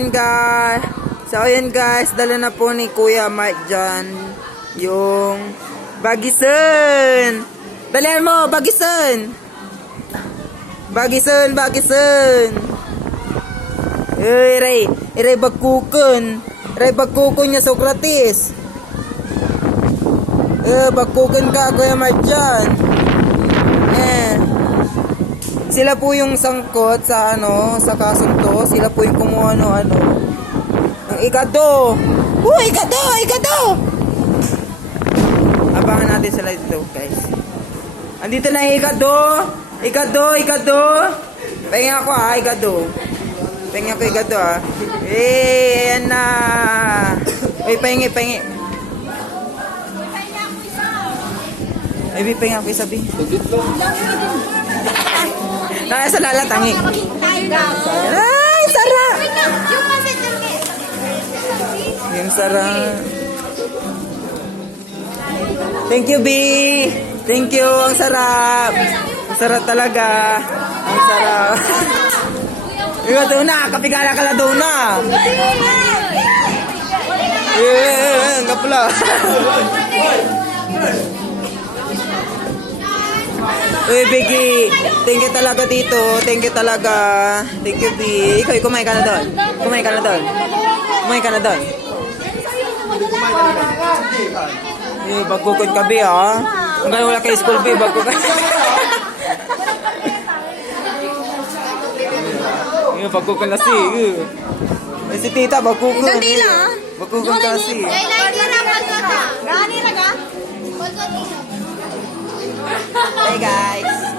ayan guys. So ayan guys, dala na po ni Kuya Mark dyan yung bagison. Dalihan mo, bagison. Bagison. Iray bagkukon. Iray bagkukon niya Socrates. Bagkukon ka Kuya Mark dyan. Sila po yung sangkot sa sa kasong to. Sila po yung kumuha ng ikado. Ikado! Abangan natin sila dito, guys. Andito na yung ikado. Pahinga ako ikado. Pahinga ko ikado ayan na. Uy, pahingi. Ay, pahinga ako isa, Bi. Nasa lalatangi. Ay, sarap! Yung sarap. Thank you, B. Thank you. Ang sarap. Ang sarap talaga. Ang sarap. Ikaw doon na. Kapigala ka na doon na. Nga pala. Uy, Biggie. Thank you talaga dito. Thank you talaga. Thank you, B. Ikaw, kumain ka na doon. Kumain ka na doon. Bagkukod ka, B, Hanggang wala kayo school, B. Bagkukod. Bagkukod na si. Si tita, bagkukod. Bagkukod ka si. Hey, guys.